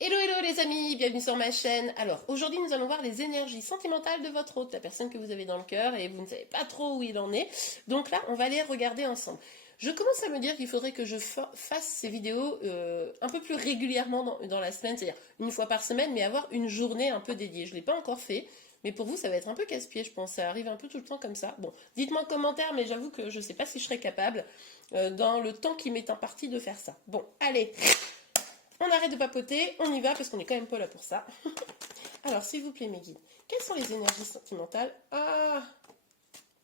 Hello hello les amis, bienvenue sur ma chaîne. Alors aujourd'hui nous allons voir les énergies sentimentales de votre hôte, la personne que vous avez dans le cœur et vous ne savez pas trop où il en est. Donc là on va les regarder ensemble. Je commence à me dire qu'il faudrait que je fasse ces vidéos un peu plus régulièrement dans la semaine, c'est-à-dire une fois par semaine, mais avoir une journée un peu dédiée. Je ne l'ai pas encore fait, mais pour vous ça va être un peu casse-pied je pense, ça arrive un peu tout le temps comme ça. Bon, dites-moi en commentaire, mais j'avoue que je ne sais pas si je serai capable dans le temps qui m'est imparti de faire ça. Bon, allez, on arrête de papoter, on y va parce qu'on est quand même pas là pour ça. Alors, s'il vous plaît, mes guides, quelles sont les énergies sentimentales? Ah,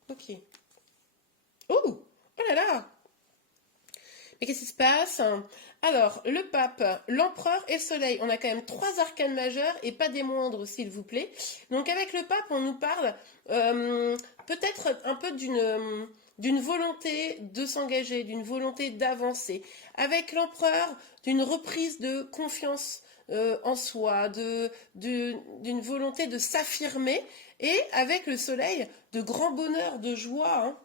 ok. Oh, oh là là. Mais qu'est-ce qui se passe? Alors, le pape, l'empereur et le soleil. On a quand même trois arcanes majeurs et pas des moindres, s'il vous plaît. Donc, avec le pape, on nous parle peut-être un peu d'une volonté de s'engager, d'une volonté d'avancer. Avec l'empereur, d'une reprise de confiance en soi, d'une volonté de s'affirmer. Et avec le soleil, de grand bonheur, de joie, hein.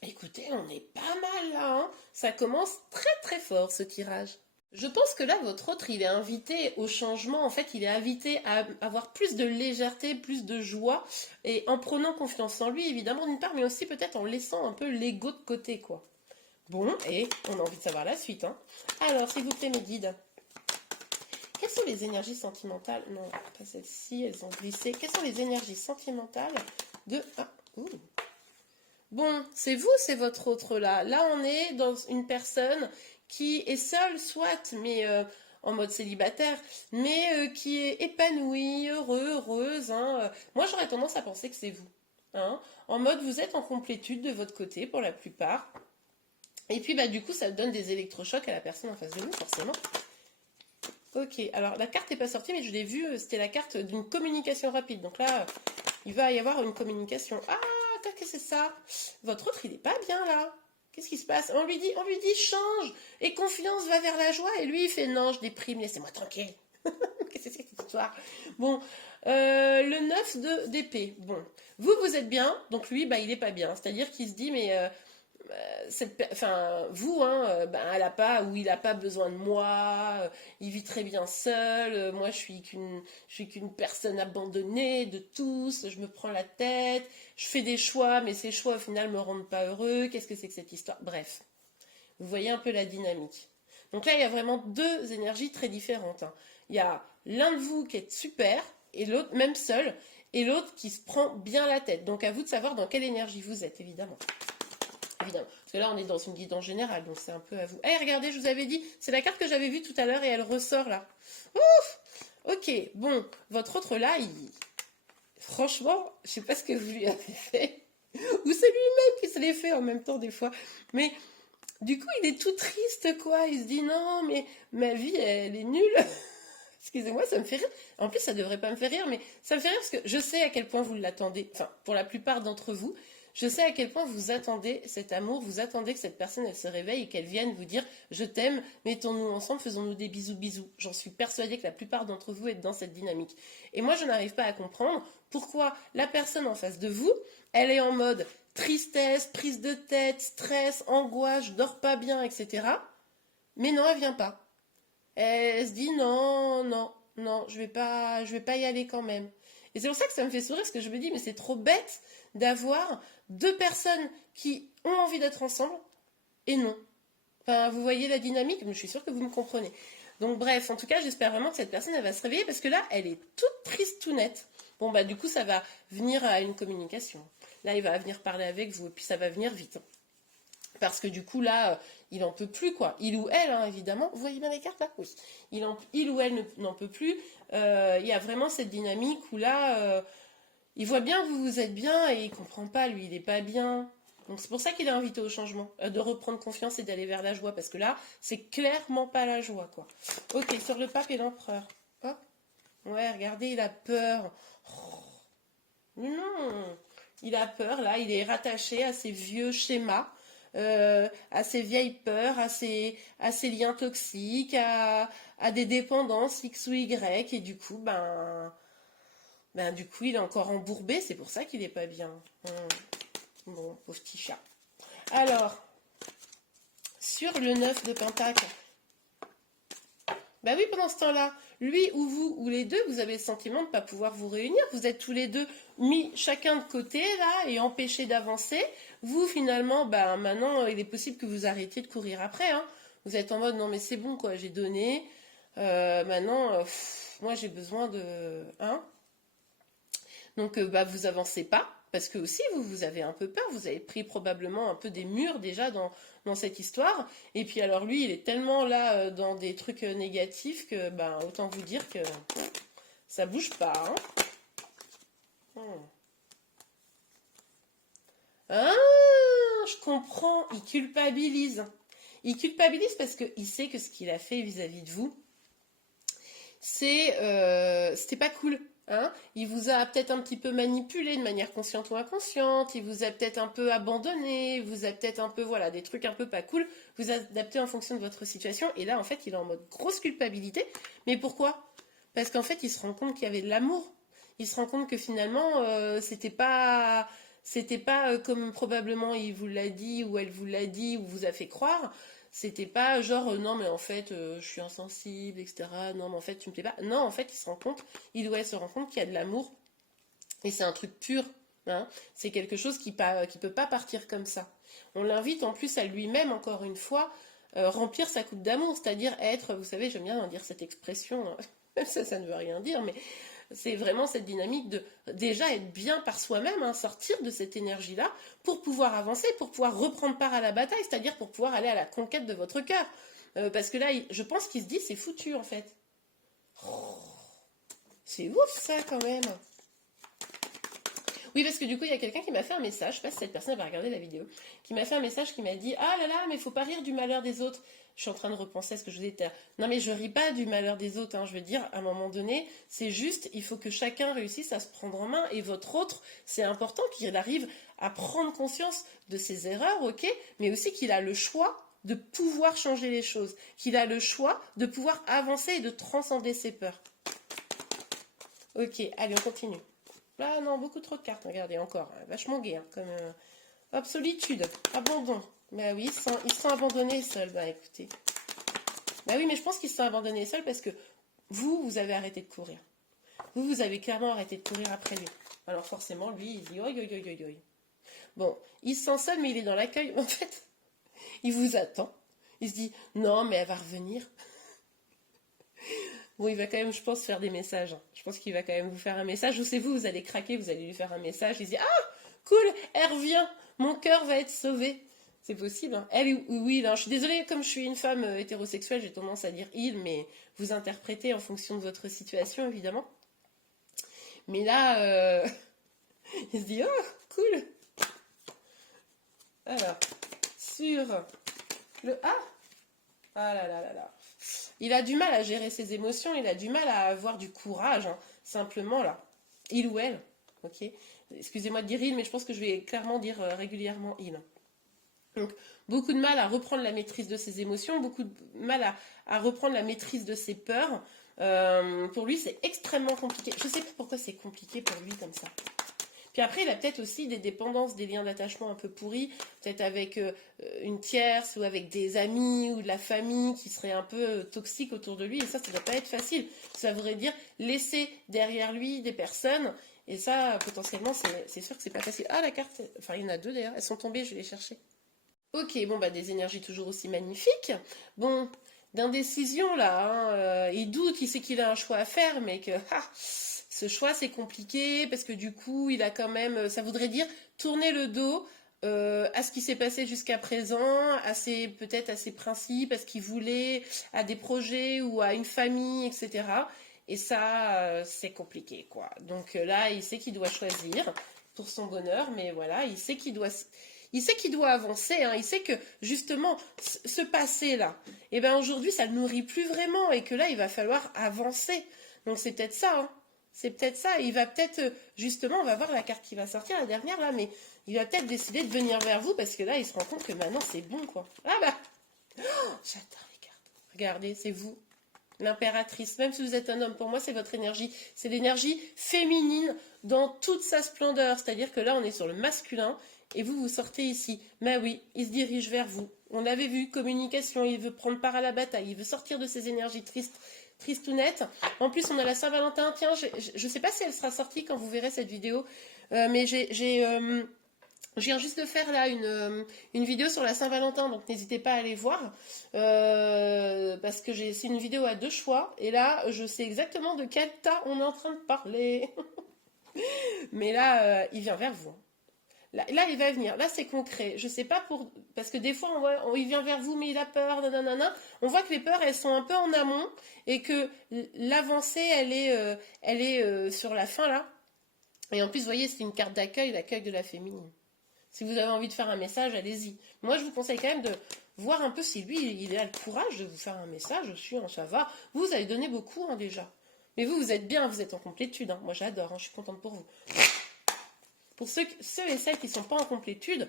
Écoutez, on est pas mal là, hein. Ça commence très très fort ce tirage. Je pense que là, votre autre, il est invité au changement. En fait, il est invité à avoir plus de légèreté, plus de joie, et en prenant confiance en lui, évidemment, d'une part, mais aussi peut-être en laissant un peu l'ego de côté, quoi. Bon, et on a envie de savoir la suite, hein. Alors, s'il vous plaît, mes guides, quelles sont les énergies sentimentales? Non, pas celles-ci, elles ont glissé. Quelles sont les énergies sentimentales de... Ah, ouh. Bon, c'est vous, c'est votre autre là. Là, on est dans une personne qui est seule, soit, mais en mode célibataire, mais qui est épanouie, heureuse, hein. Moi, j'aurais tendance à penser que c'est vous, hein. En mode, vous êtes en complétude de votre côté pour la plupart. Et puis, bah, du coup, ça donne des électrochocs à la personne en face de vous, forcément. Ok, alors la carte n'est pas sortie, mais je l'ai vue, c'était la carte d'une communication rapide. Donc là, il va y avoir une communication. Ah, qu'est-ce que c'est ça? Votre autre, il est pas bien là. Qu'est-ce qui se passe? On lui dit change et confiance, va vers la joie. Et lui, il fait non, je déprime, laissez-moi tranquille. Qu'est-ce que c'est que cette histoire? Bon, le 9 d'épée. Bon, vous êtes bien, donc lui, bah, il est pas bien. C'est-à-dire qu'il se dit, mais vous, hein, elle a pas, ou il a pas besoin de moi, il vit très bien seul, moi je suis qu'une personne abandonnée de tous, je me prends la tête, je fais des choix, mais ces choix au final me rendent pas heureux, qu'est-ce que c'est que cette histoire? Bref, vous voyez un peu la dynamique. Donc là, il y a vraiment deux énergies très différentes, hein. Il y a l'un de vous qui est super, et l'autre, même seul, et l'autre qui se prend bien la tête. Donc à vous de savoir dans quelle énergie vous êtes, évidemment. Évidemment. Parce que là, on est dans une guidance générale, donc c'est un peu à vous. Eh, regardez, je vous avais dit, c'est la carte que j'avais vue tout à l'heure et elle ressort là. Ouf! Ok, bon, votre autre là, franchement, je sais pas ce que vous lui avez fait. Ou c'est lui-même qui se l'est fait en même temps des fois. Mais du coup, il est tout triste, quoi. Il se dit, non, mais ma vie, elle est nulle. Excusez-moi, ça me fait rire. En plus, ça devrait pas me faire rire, mais ça me fait rire parce que je sais à quel point vous l'attendez. Enfin, pour la plupart d'entre vous, je sais à quel point vous attendez cet amour, vous attendez que cette personne, elle se réveille et qu'elle vienne vous dire je t'aime, mettons-nous ensemble, faisons-nous des bisous, bisous. J'en suis persuadée que la plupart d'entre vous êtes dans cette dynamique. Et moi, je n'arrive pas à comprendre pourquoi la personne en face de vous, elle est en mode tristesse, prise de tête, stress, angoisse, je dors pas bien, etc. Mais non, elle vient pas. Elle se dit non, non, non, je vais pas y aller quand même. Et c'est pour ça que ça me fait sourire, parce que je me dis, mais c'est trop bête d'avoir deux personnes qui ont envie d'être ensemble et non. Enfin, vous voyez la dynamique, mais je suis sûre que vous me comprenez. Donc bref, en tout cas, j'espère vraiment que cette personne, elle va se réveiller, parce que là, elle est toute triste, tout nette. Bon, bah du coup, ça va venir à une communication. Là, il va venir parler avec vous, et puis ça va venir vite. Parce que du coup, là, il n'en peut plus, quoi. Il ou elle, hein, évidemment. Vous voyez bien les cartes, là? Oui. Il ou elle n'en peut plus. Il y a vraiment cette dynamique où là, il voit bien que vous êtes bien et il comprend pas, lui, il n'est pas bien. Donc c'est pour ça qu'il est invité au changement, de reprendre confiance et d'aller vers la joie. Parce que là, c'est clairement pas la joie, quoi. Ok, sur le pape et l'empereur. Hop. Ouais, regardez, il a peur. Oh, non, il a peur, là, il est rattaché à ses vieux schémas, à ses vieilles peurs, à ses liens toxiques, à des dépendances X ou Y, et du coup, du coup, il est encore embourbé, c'est pour ça qu'il n'est pas bien. Bon, pauvre petit chat. Alors, sur le 9 de Pentacle, Bah oui, pendant ce temps-là, lui ou vous ou les deux, vous avez le sentiment de ne pas pouvoir vous réunir. Vous êtes tous les deux mis chacun de côté là et empêchés d'avancer. Vous finalement, bah maintenant, il est possible que vous arrêtiez de courir après, hein. Vous êtes en mode non mais c'est bon quoi, j'ai donné. Maintenant, moi j'ai besoin de, hein. Donc bah vous avancez pas. Parce que aussi vous avez un peu peur, vous avez pris probablement un peu des murs déjà dans cette histoire. Et puis alors lui, il est tellement là dans des trucs négatifs que bah autant vous dire que ça bouge pas, hein. Hmm. Ah, je comprends, il culpabilise. Il culpabilise parce qu'il sait que ce qu'il a fait vis-à-vis de vous, c'était pas cool. Hein. Il vous a peut-être un petit peu manipulé de manière consciente ou inconsciente, il vous a peut-être un peu abandonné, il vous a peut-être un peu, voilà, des trucs un peu pas cool, vous adaptez en fonction de votre situation, et là, en fait, il est en mode grosse culpabilité. Mais pourquoi? Parce qu'en fait, il se rend compte qu'il y avait de l'amour. Il se rend compte que finalement, c'était pas comme probablement il vous l'a dit, ou elle vous l'a dit, ou vous a fait croire. C'était pas genre non mais en fait je suis insensible, etc. Non mais en fait tu me plais pas. Non en fait il se rend compte, il ou elle se rend compte qu'il y a de l'amour et c'est un truc pur. Hein. C'est quelque chose qui peut pas partir comme ça. On l'invite en plus à lui-même encore une fois remplir sa coupe d'amour, c'est-à-dire être, vous savez j'aime bien dire cette expression, hein. Même ça ne veut rien dire, mais c'est vraiment cette dynamique de déjà être bien par soi-même, hein, sortir de cette énergie-là pour pouvoir avancer, pour pouvoir reprendre part à la bataille, c'est-à-dire pour pouvoir aller à la conquête de votre cœur. Parce que là, je pense qu'il se dit c'est foutu en fait. Oh, c'est ouf ça quand même. Oui, parce que du coup, il y a quelqu'un qui m'a fait un message, je sais pas si cette personne va regarder la vidéo, qui m'a fait un message qui m'a dit ah là là, mais il faut pas rire du malheur des autres. Je suis en train de repenser à ce que je vous ai dit. Non, mais je ris pas du malheur des autres. Hein. Je veux dire, à un moment donné, c'est juste, il faut que chacun réussisse à se prendre en main. Et votre autre, c'est important qu'il arrive à prendre conscience de ses erreurs, ok, mais aussi qu'il a le choix de pouvoir changer les choses, qu'il a le choix de pouvoir avancer et de transcender ses peurs. Ok, allez, on continue. Là, non, beaucoup trop de cartes, regardez, encore. Vachement gay, hein, comme... Hop, solitude, abandon. Bah oui, ils se sont abandonnés seuls. Bah écoutez. Bah oui, mais je pense qu'ils se sont abandonnés seuls parce que vous avez arrêté de courir. Vous avez clairement arrêté de courir après lui. Alors forcément, lui, il dit oi, oi, oi, oi, oi. Bon, il se sent seul, mais il est dans l'accueil. En fait, il vous attend. Il se dit, non, mais elle va revenir. Bon, il va quand même, je pense, faire des messages. Je pense qu'il va quand même vous faire un message. Ou c'est vous, vous allez craquer, vous allez lui faire un message. Il se dit, ah, cool, elle revient. Mon cœur va être sauvé. C'est possible. Hein. Elle, oui, non, je suis désolée, comme je suis une femme hétérosexuelle, j'ai tendance à dire il, mais vous interprétez en fonction de votre situation, évidemment. Mais là, il se dit, oh, cool. Alors, sur le A. Ah là là là là. Il a du mal à gérer ses émotions, il a du mal à avoir du courage, hein, simplement là. Il ou elle, ok. Excusez-moi de dire il, mais je pense que je vais clairement dire régulièrement il. Donc, beaucoup de mal à reprendre la maîtrise de ses émotions, beaucoup de mal à reprendre la maîtrise de ses peurs. Pour lui, c'est extrêmement compliqué. Je ne sais pas pourquoi c'est compliqué pour lui comme ça. Puis après, il a peut-être aussi des dépendances, des liens d'attachement un peu pourris, peut-être avec une tierce ou avec des amis ou de la famille qui seraient un peu toxiques autour de lui. Et ça ne doit pas être facile. Ça voudrait dire laisser derrière lui des personnes. Et ça, potentiellement, c'est sûr que c'est pas facile. Ah, la carte, enfin, il y en a deux d'ailleurs. Elles sont tombées, je vais les chercher. Ok, bon, bah des énergies toujours aussi magnifiques. Bon, d'indécision là, hein, il doute, il sait qu'il a un choix à faire, mais que ce choix c'est compliqué parce que du coup il a quand même, ça voudrait dire tourner le dos à ce qui s'est passé jusqu'à présent, peut-être à ses principes, à ce qu'il voulait, à des projets ou à une famille, etc. Et ça, c'est compliqué quoi. Donc là, il sait qu'il doit choisir pour son bonheur, mais voilà, il sait qu'il doit avancer, hein. Il sait que justement ce passé-là, et ben aujourd'hui ça ne le nourrit plus vraiment et que là il va falloir avancer. Donc c'est peut-être ça, hein. C'est peut-être ça. Il va peut-être justement, on va voir la carte qui va sortir, la dernière là, mais il va peut-être décider de venir vers vous parce que là il se rend compte que maintenant c'est bon quoi. Ah bah, oh, j'adore les cartes. Regardez, c'est vous. L'impératrice, même si vous êtes un homme, pour moi c'est votre énergie, c'est l'énergie féminine dans toute sa splendeur, c'est-à-dire que là on est sur le masculin et vous sortez ici, mais oui, il se dirige vers vous, On l'avait vu, communication, il veut prendre part à la bataille, il veut sortir de ses énergies tristounettes. En plus, on a la Saint-Valentin. Tiens, je ne sais pas si elle sera sortie quand vous verrez cette vidéo, mais je viens juste de faire là une vidéo sur la Saint-Valentin, donc n'hésitez pas à aller voir, parce que c'est une vidéo à 2 choix, et là, je sais exactement de quel tas on est en train de parler. Mais là, il vient vers vous. Là, il va venir. Là, c'est concret. Je sais pas parce que des fois, il vient vers vous, mais il a peur, nanana. On voit que les peurs, elles sont un peu en amont et que l'avancée, elle est sur la fin là. Et en plus, vous voyez, c'est une carte d'accueil, l'accueil de la féminine. Si vous avez envie de faire un message, allez-y. Moi, je vous conseille quand même de voir un peu si lui, il a le courage de vous faire un message aussi. Hein, ça va. Vous avez donné beaucoup hein, déjà. Mais vous êtes bien, vous êtes en complétude. Hein. Moi, j'adore. Hein, je suis contente pour vous. Pour ceux et celles qui ne sont pas en complétude,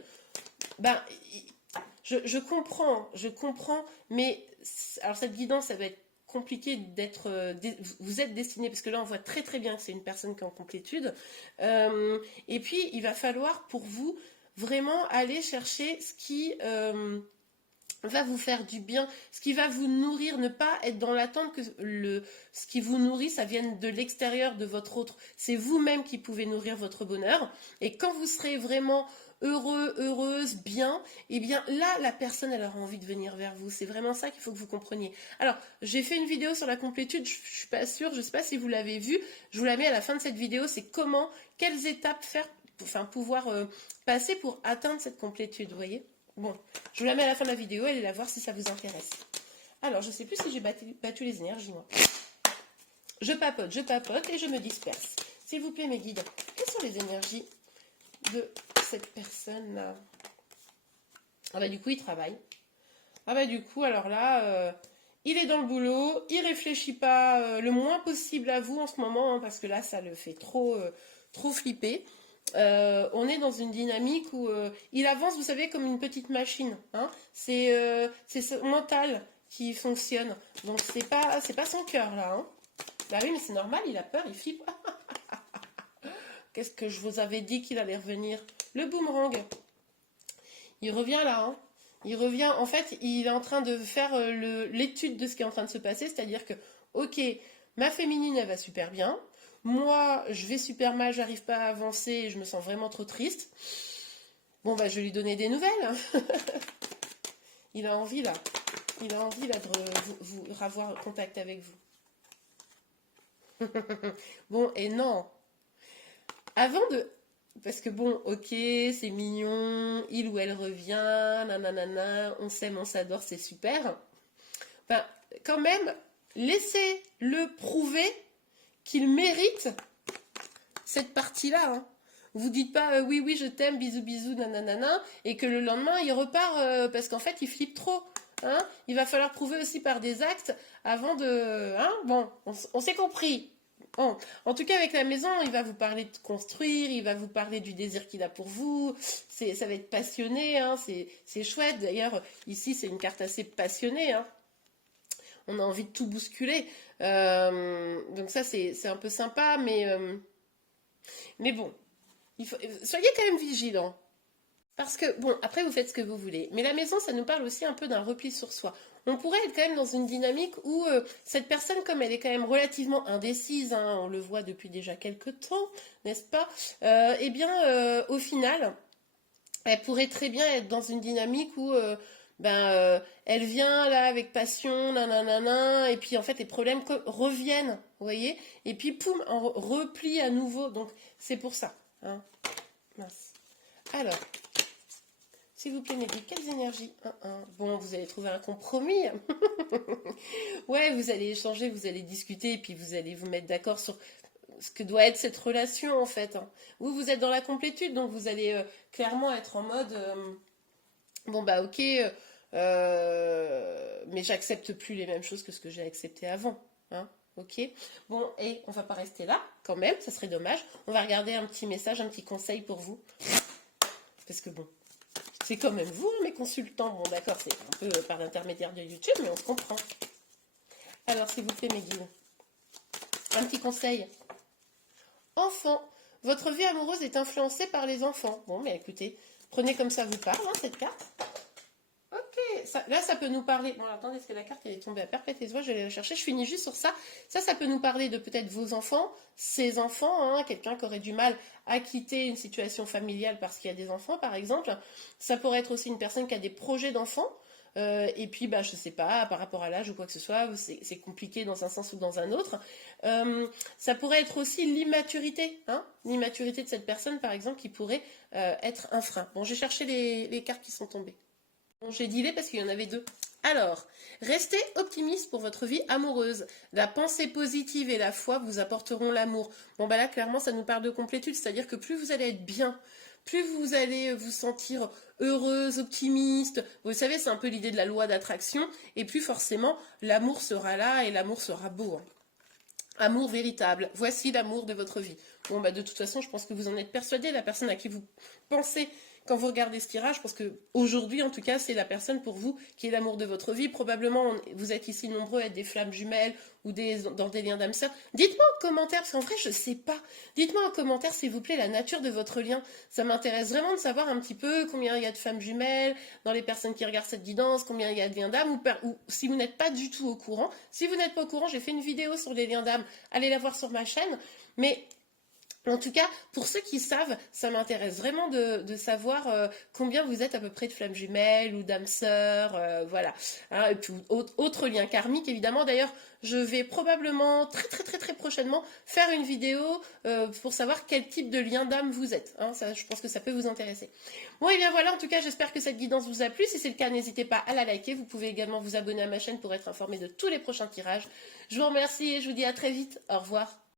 ben, je comprends, mais alors cette guidance, ça va être compliqué d'être, vous êtes destiné, parce que là on voit très très bien que c'est une personne qui est en complétude, et puis il va falloir pour vous vraiment aller chercher ce qui va vous faire du bien, ce qui va vous nourrir, ne pas être dans l'attente que ce qui vous nourrit, ça vienne de l'extérieur de votre autre. C'est vous-même qui pouvez nourrir votre bonheur. Et quand vous serez vraiment heureux, heureuse, bien, eh bien là, la personne, elle aura envie de venir vers vous. C'est vraiment ça qu'il faut que vous compreniez. Alors, j'ai fait une vidéo sur la complétude, je suis pas sûre, je sais pas si vous l'avez vue. Je vous la mets à la fin de cette vidéo, c'est quelles étapes pouvoir passer pour atteindre cette complétude, vous voyez ? Bon, je vous la mets à la fin de la vidéo, allez la voir si ça vous intéresse. Alors, je ne sais plus si j'ai battu les énergies, moi. Je papote et je me disperse. S'il vous plaît, mes guides, quelles sont les énergies de cette personne-là? Ah bah du coup, il travaille. Ah bah du coup, alors là, il est dans le boulot, il réfléchit pas le moins possible à vous en ce moment, hein, parce que là, ça le fait trop flipper. On est dans une dynamique où il avance, vous savez, comme une petite machine. Hein. C'est ce mental qui fonctionne. Donc c'est pas son cœur là. Hein. Bah oui, mais c'est normal, il a peur, il flippe. Qu'est-ce que je vous avais dit qu'il allait revenir? Le boomerang. Il revient là. Hein. Il revient. En fait, il est en train de faire l'étude de ce qui est en train de se passer. C'est-à-dire que, ok, ma féminine, elle va super bien. Moi, je vais super mal, j'arrive pas à avancer, je me sens vraiment trop triste. Bon, bah, je vais lui donner des nouvelles. Il a envie, là. Il a envie, là, de avoir contact avec vous. Bon, et non. Avant de... Parce que bon, ok, c'est mignon, il ou elle revient, nanana, on s'aime, on s'adore, c'est super. Enfin, quand même, laissez-le prouver qu'il mérite cette partie-là. Hein. Vous dites pas oui, oui, je t'aime, bisous, bisous, nanana, et que le lendemain, il repart parce qu'en fait, il flippe trop. Hein. Il va falloir prouver aussi par des actes avant de... Hein. Bon, on s'est compris. Bon. En tout cas, avec la maison, il va vous parler de construire, il va vous parler du désir qu'il a pour vous. Ça va être passionné, hein. C'est chouette. D'ailleurs, ici, c'est une carte assez passionnée. Hein. On a envie de tout bousculer. Donc ça, c'est un peu sympa, mais bon, soyez quand même vigilants. Parce que, bon, après, vous faites ce que vous voulez. Mais la maison, ça nous parle aussi un peu d'un repli sur soi. On pourrait être quand même dans une dynamique où cette personne, comme elle est quand même relativement indécise, hein, on le voit depuis déjà quelques temps, n'est-ce pas? Eh bien, au final, elle pourrait très bien être dans une dynamique où elle vient là avec passion, nanana, et puis en fait les problèmes reviennent, vous voyez, et puis poum, un repli à nouveau, donc c'est pour ça. Hein. Mince. Alors, s'il vous plaît, Nelly, quelles énergies? Bon, vous allez trouver un compromis. Ouais, vous allez échanger, vous allez discuter, et puis vous allez vous mettre d'accord sur ce que doit être cette relation en fait. Hein. Vous êtes dans la complétude, donc vous allez clairement être en mode bon bah ok, mais j'accepte plus les mêmes choses que ce que j'ai accepté avant. Hein, ok. Bon, et on va pas rester là quand même, ça serait dommage. On va regarder un petit message, un petit conseil pour vous. Parce que bon, c'est quand même vous, mes consultants. Bon d'accord, c'est un peu par l'intermédiaire de YouTube, mais on se comprend. Alors s'il vous plaît, mes guides, un petit conseil. Enfant, votre vie amoureuse est influencée par les enfants. Bon, mais écoutez, prenez comme ça vous parle, hein, cette carte. Ok, là, ça peut nous parler. Bon, alors, attendez, est-ce que la carte elle est tombée à perpétuer? Je vais aller la chercher. Je finis juste sur ça. Ça peut nous parler de peut-être vos enfants, ses enfants, hein, quelqu'un qui aurait du mal à quitter une situation familiale parce qu'il y a des enfants, par exemple. Ça pourrait être aussi une personne qui a des projets d'enfants. Et puis, bah, je sais pas, par rapport à l'âge ou quoi que ce soit, c'est compliqué dans un sens ou dans un autre. Ça pourrait être aussi l'immaturité, hein, l'immaturité de cette personne, par exemple, qui pourrait être un frein. Bon, j'ai cherché les cartes qui sont tombées. Bon, j'ai dit les parce qu'il y en avait deux. Alors, restez optimiste pour votre vie amoureuse. La pensée positive et la foi vous apporteront l'amour. Bon, bah là, clairement, ça nous parle de complétude, c'est-à-dire que plus vous allez être bien, plus vous allez vous sentir heureuse, optimiste. Vous savez, c'est un peu l'idée de la loi d'attraction. Et plus forcément, l'amour sera là et l'amour sera beau, hein. Amour véritable. Voici l'amour de votre vie. Bon, bah de toute façon, je pense que vous en êtes persuadé. La personne à qui vous pensez quand vous regardez ce tirage, je pense que aujourd'hui, en tout cas, c'est la personne pour vous qui est l'amour de votre vie. Probablement, vous êtes ici nombreux à être des flammes jumelles ou dans des liens d'âme sœur. Dites-moi en commentaire, parce qu'en vrai, je sais pas. Dites-moi en commentaire, s'il vous plaît, la nature de votre lien. Ça m'intéresse vraiment de savoir un petit peu combien il y a de femmes jumelles dans les personnes qui regardent cette guidance, combien il y a de liens d'âme, ou si vous n'êtes pas du tout au courant. Si vous n'êtes pas au courant, j'ai fait une vidéo sur les liens d'âme. Allez la voir sur ma chaîne. Mais en tout cas, pour ceux qui savent, ça m'intéresse vraiment de savoir combien vous êtes à peu près de flammes jumelles ou d'âmes sœurs, voilà. Hein, et puis autre lien karmique, évidemment. D'ailleurs, je vais probablement très prochainement faire une vidéo pour savoir quel type de lien d'âme vous êtes. Hein, ça, je pense que ça peut vous intéresser. Bon, et bien voilà, en tout cas, j'espère que cette guidance vous a plu. Si c'est le cas, n'hésitez pas à la liker. Vous pouvez également vous abonner à ma chaîne pour être informé de tous les prochains tirages. Je vous remercie et je vous dis à très vite. Au revoir.